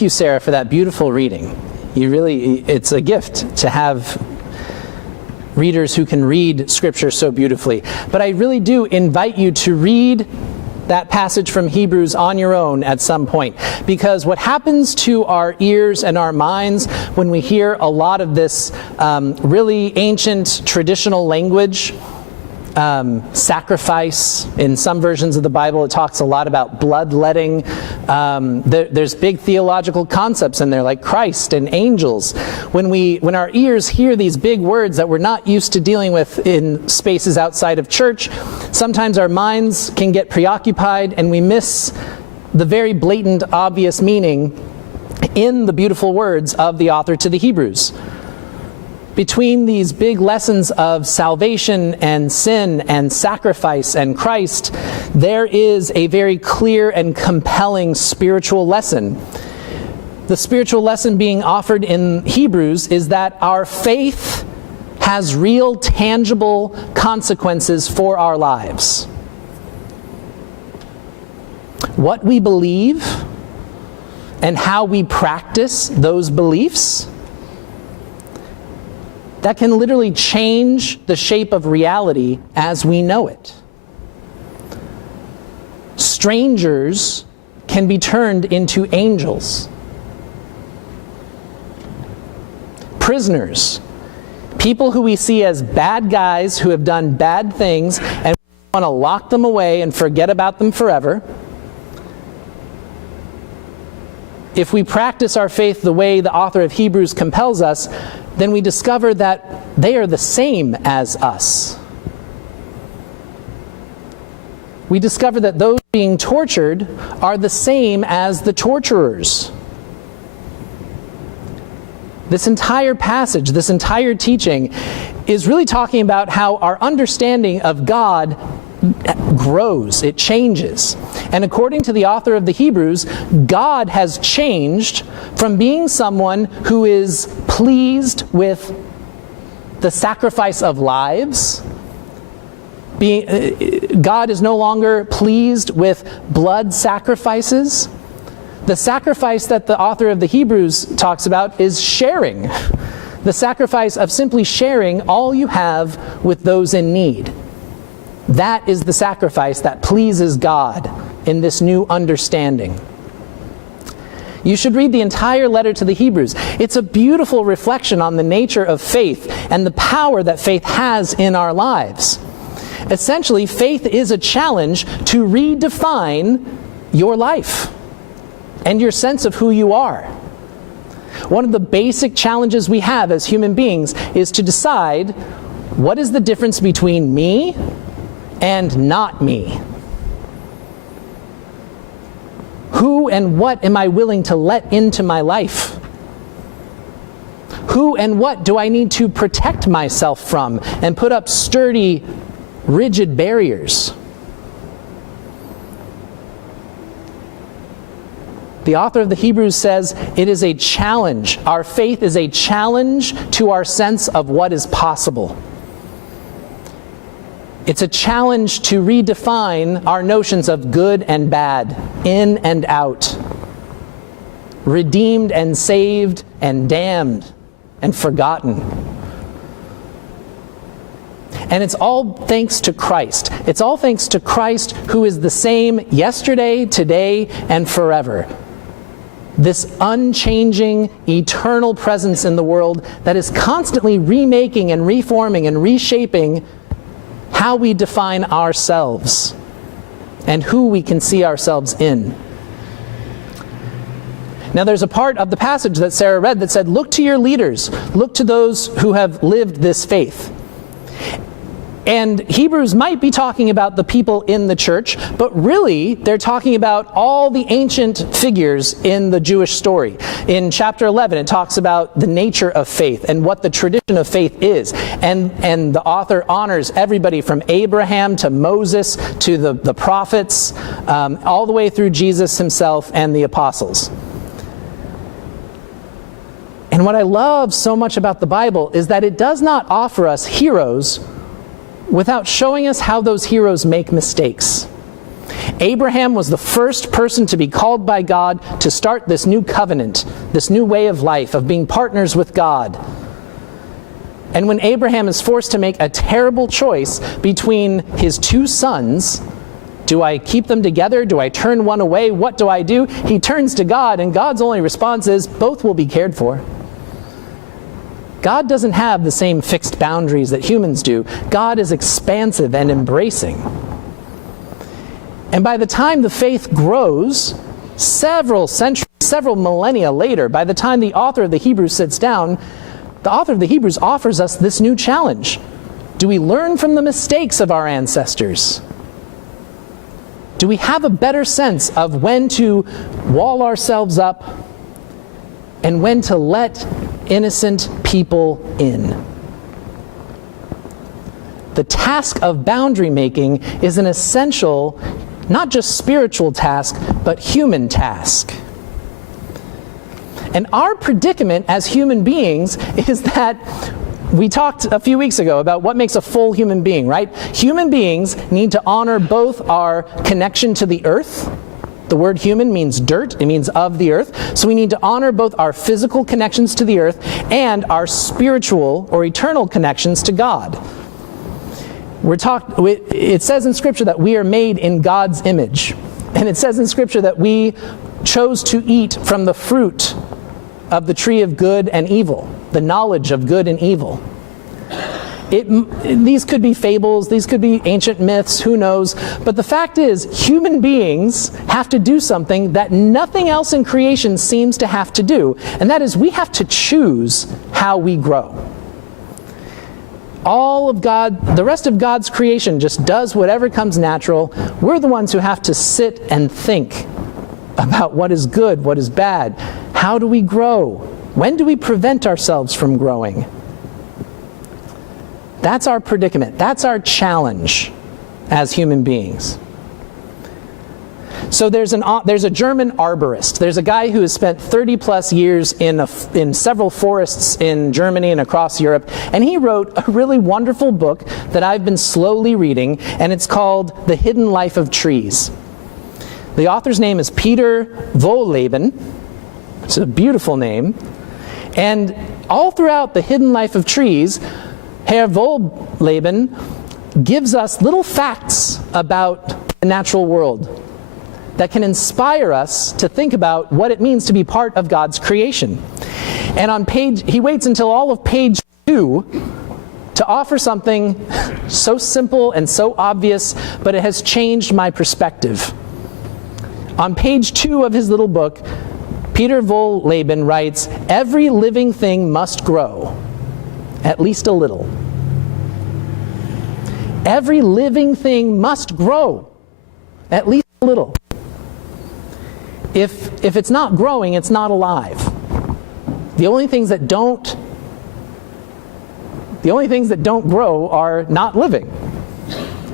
thank you, Sarah, for that beautiful reading. It's a gift to have readers who can read Scripture so beautifully. But I really do invite you to read that passage from Hebrews on your own at some point. Because what happens to our ears and our minds when we hear a lot of this really ancient traditional language, sacrifice, in some versions of the Bible it talks a lot about bloodletting. There's big theological concepts in there like Christ and angels. When our ears hear these big words that we're not used to dealing with in spaces outside of church, sometimes our minds can get preoccupied and we miss the very blatant, obvious meaning in the beautiful words of the author to the Hebrews. Between these big lessons of salvation and sin and sacrifice and Christ, there is a very clear and compelling spiritual lesson. The spiritual lesson being offered in Hebrews is that our faith has real, tangible consequences for our lives. What we believe and how we practice those beliefs, that can literally change the shape of reality as we know it. Strangers can be turned into angels. Prisoners, people who we see as bad guys who have done bad things and we want to lock them away and forget about them forever. If we practice our faith the way the author of Hebrews compels us, then we discover that they are the same as us. We discover that those being tortured are the same as the torturers. This entire passage, this entire teaching, is really talking about how our understanding of God grows, it changes. And according to the author of the Hebrews, God has changed from being someone who is pleased with the sacrifice of lives. God is no longer pleased with blood sacrifices. The sacrifice that the author of the Hebrews talks about is sharing. The sacrifice of simply sharing all you have with those in need. That is the sacrifice that pleases God in this new understanding. You should read the entire letter to the Hebrews. It's a beautiful reflection on the nature of faith and the power that faith has in our lives. Essentially, faith is a challenge to redefine your life and your sense of who you are. One of the basic challenges we have as human beings is to decide what is the difference between me and not me. Who and what am I willing to let into my life? Who and what do I need to protect myself from and put up sturdy, rigid barriers? The author of the Hebrews says it is a challenge. Our faith is a challenge to our sense of what is possible. It's a challenge to redefine our notions of good and bad, in and out, redeemed and saved and damned and forgotten. And it's all thanks to Christ. It's all thanks to Christ, who is the same yesterday, today, and forever. This unchanging, eternal presence in the world that is constantly remaking and reforming and reshaping how we define ourselves and who we can see ourselves in. Now there's a part of the passage that Sarah read that said, look to your leaders, look to those who have lived this faith. And Hebrews might be talking about the people in the church, but really they're talking about all the ancient figures in the Jewish story. In chapter 11 it talks about the nature of faith and what the tradition of faith is. And the author honors everybody from Abraham to Moses to the prophets, all the way through Jesus himself and the apostles. And what I love so much about the Bible is that it does not offer us heroes without showing us how those heroes make mistakes. Abraham was the first person to be called by God to start this new covenant, this new way of life, of being partners with God. And when Abraham is forced to make a terrible choice between his two sons, do I keep them together? Do I turn one away? What do I do? He turns to God, and God's only response is, both will be cared for. God doesn't have the same fixed boundaries that humans do. God is expansive and embracing. And by the time the faith grows, several centuries, several millennia later, by the time the author of the Hebrews sits down, the author of the Hebrews offers us this new challenge. Do we learn from the mistakes of our ancestors? Do we have a better sense of when to wall ourselves up and when to let innocent people in? The task of boundary making is an essential, not just spiritual task, but human task. And our predicament as human beings is that we talked a few weeks ago about what makes a full human being, right? Human beings need to honor both our connection to the earth. The word human means dirt, it means of the earth. So we need to honor both our physical connections to the earth and our spiritual or eternal connections to God. It says in Scripture that we are made in God's image. And it says in Scripture that we chose to eat from the fruit of the tree of good and evil, the knowledge of good and evil. These could be fables, these could be ancient myths, who knows? But the fact is, human beings have to do something that nothing else in creation seems to have to do, and that is we have to choose how we grow. All of God, the rest of God's creation just does whatever comes natural. We're the ones who have to sit and think about what is good, what is bad. How do we grow? When do we prevent ourselves from growing? That's our predicament. That's our challenge as human beings. So there's a German arborist. There's a guy who has spent 30 plus years in several forests in Germany and across Europe, and he wrote a really wonderful book that I've been slowly reading, and it's called The Hidden Life of Trees. The author's name is Peter Wohlleben. It's a beautiful name. And all throughout The Hidden Life of Trees, Herr Wohlleben gives us little facts about the natural world that can inspire us to think about what it means to be part of God's creation. And he waits until all of page 2 to offer something so simple and so obvious, but it has changed my perspective. On page 2 of his little book, Peter Wohlleben writes, "Every living thing must grow, at least a little." Every living thing must grow, at least a little. If it's not growing, it's not alive. The only things that don't grow are not living.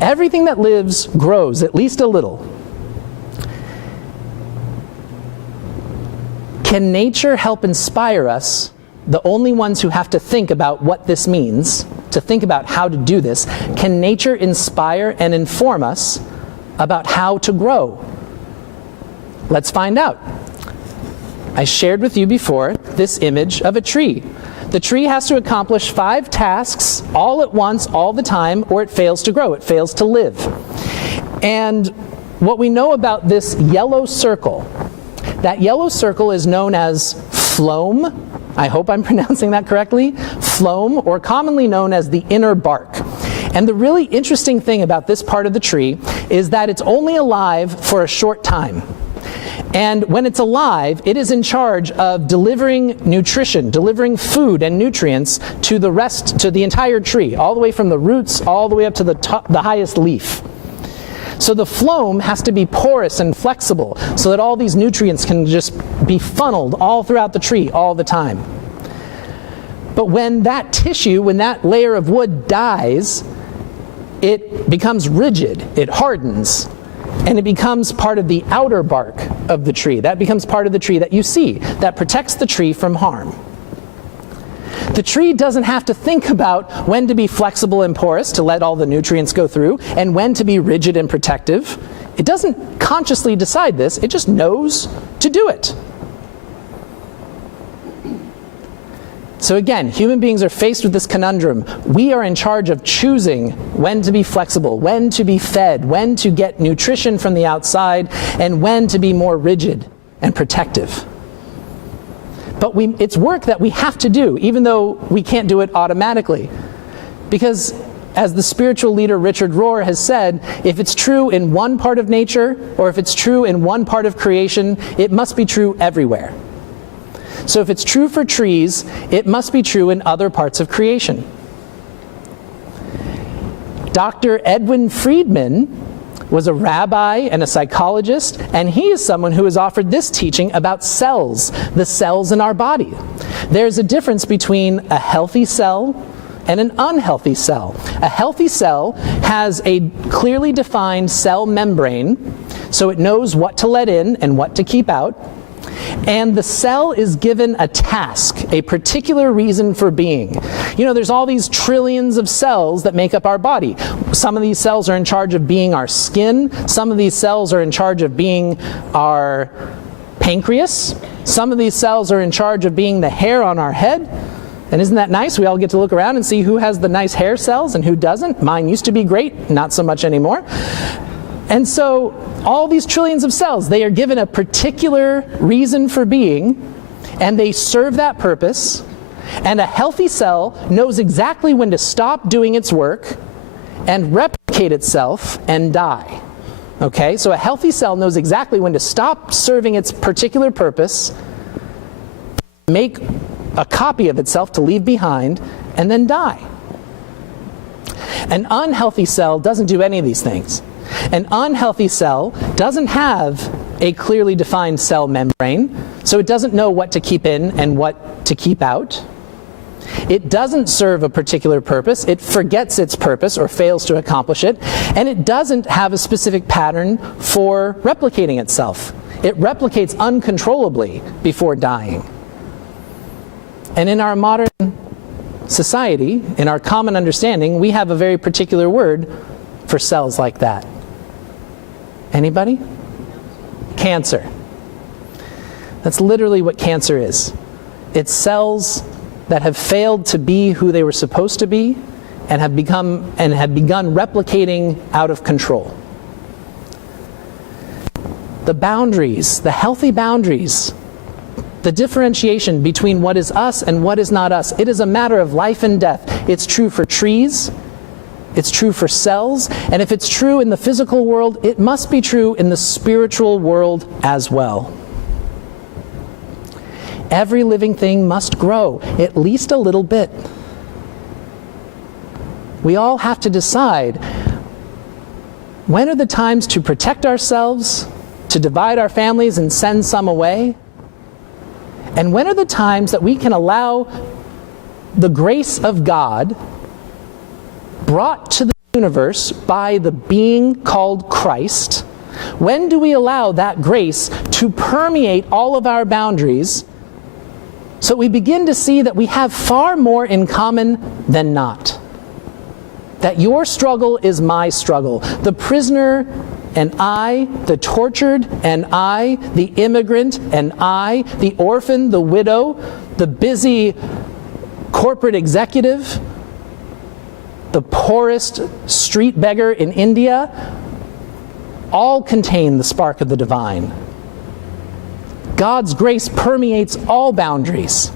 Everything that lives grows, at least a little. Can nature help inspire us, the only ones who have to think about what this means, to think about how to do this? Can nature inspire and inform us about how to grow? Let's find out. I shared with you before this image of a tree. The tree has to accomplish 5 tasks all at once, all the time, or it fails to grow, it fails to live. And what we know about this yellow circle, that yellow circle is known as phloem. I hope I'm pronouncing that correctly. Phloem, or commonly known as the inner bark. And the really interesting thing about this part of the tree is that it's only alive for a short time. And when it's alive, it is in charge of delivering nutrition, delivering food and nutrients to the entire tree, all the way from the roots all the way up to the highest leaf. So the phloem has to be porous and flexible so that all these nutrients can just be funneled all throughout the tree all the time. But when that tissue, when that layer of wood dies, it becomes rigid, it hardens, and it becomes part of the outer bark of the tree. That becomes part of the tree that you see, that protects the tree from harm. The tree doesn't have to think about when to be flexible and porous to let all the nutrients go through, and when to be rigid and protective. It doesn't consciously decide this, it just knows to do it. So again, human beings are faced with this conundrum. We are in charge of choosing when to be flexible, when to be fed, when to get nutrition from the outside, and when to be more rigid and protective. But it's work that we have to do, even though we can't do it automatically. Because as the spiritual leader Richard Rohr has said, if it's true in one part of nature, or if it's true in one part of creation, it must be true everywhere. So if it's true for trees, it must be true in other parts of creation. Dr. Edwin Friedman was a rabbi and a psychologist, and he is someone who has offered this teaching about cells, the cells in our body. There's a difference between a healthy cell and an unhealthy cell. A healthy cell has a clearly defined cell membrane, so it knows what to let in and what to keep out. And the cell is given a task, a particular reason for being. You know, there's all these trillions of cells that make up our body. Some of these cells are in charge of being our skin. Some of these cells are in charge of being our pancreas. Some of these cells are in charge of being the hair on our head. And isn't that nice? We all get to look around and see who has the nice hair cells and who doesn't. Mine used to be great, not so much anymore. And so all these trillions of cells, they are given a particular reason for being, and they serve that purpose. And a healthy cell knows exactly when to stop doing its work and replicate itself and die. Okay, so a healthy cell knows exactly when to stop serving its particular purpose, make a copy of itself to leave behind, and then die. An unhealthy cell doesn't do any of these things. An unhealthy cell doesn't have a clearly defined cell membrane, so it doesn't know what to keep in and what to keep out. It doesn't serve a particular purpose. It forgets its purpose or fails to accomplish it. And it doesn't have a specific pattern for replicating itself. It replicates uncontrollably before dying. And in our modern society, in our common understanding, we have a very particular word for cells like that. Anybody? Cancer. That's literally what cancer is. It's cells that have failed to be who they were supposed to be and have begun replicating out of control. The boundaries, the healthy boundaries, the differentiation between what is us and what is not us, it is a matter of life and death. It's true for trees, it's true for cells, and if it's true in the physical world, it must be true in the spiritual world as well. Every living thing must grow, at least a little bit. We all have to decide when are the times to protect ourselves, to divide our families and send some away, and when are the times that we can allow the grace of God brought to the universe by the being called Christ. When do we allow that grace to permeate all of our boundaries so we begin to see that we have far more in common than not? That your struggle is my struggle. The prisoner and I, the tortured and I, the immigrant and I, the orphan, the widow, the busy corporate executive, the poorest street beggar in India, all contain the spark of the divine. God's grace permeates all boundaries.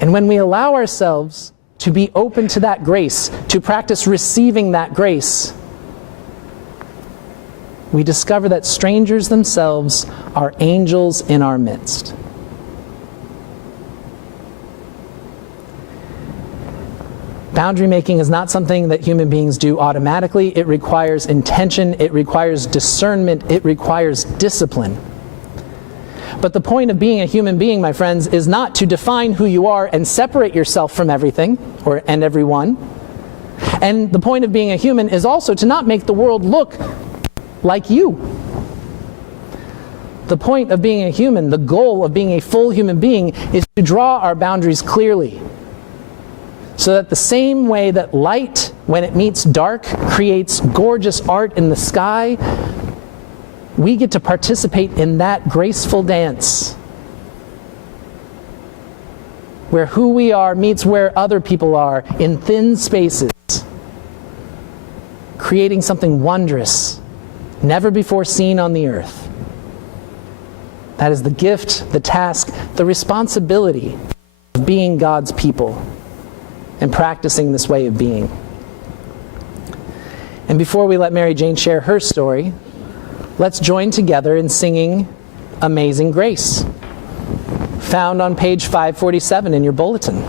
And when we allow ourselves to be open to that grace, to practice receiving that grace, we discover that strangers themselves are angels in our midst. Boundary making is not something that human beings do automatically. It requires intention, it requires discernment, it requires discipline. But the point of being a human being, my friends, is not to define who you are and separate yourself from everything and everyone. And the point of being a human is also to not make the world look like you. The point of being a human, the goal of being a full human being, is to draw our boundaries clearly, So that the same way that light, when it meets dark, creates gorgeous art in the sky, we get to participate in that graceful dance where who we are meets where other people are in thin spaces, creating something wondrous, never before seen on the earth. That is the gift, the task, the responsibility of being God's people and practicing this way of being. And before we let Mary Jane share her story, let's join together in singing Amazing Grace, found on page 547 in your bulletin.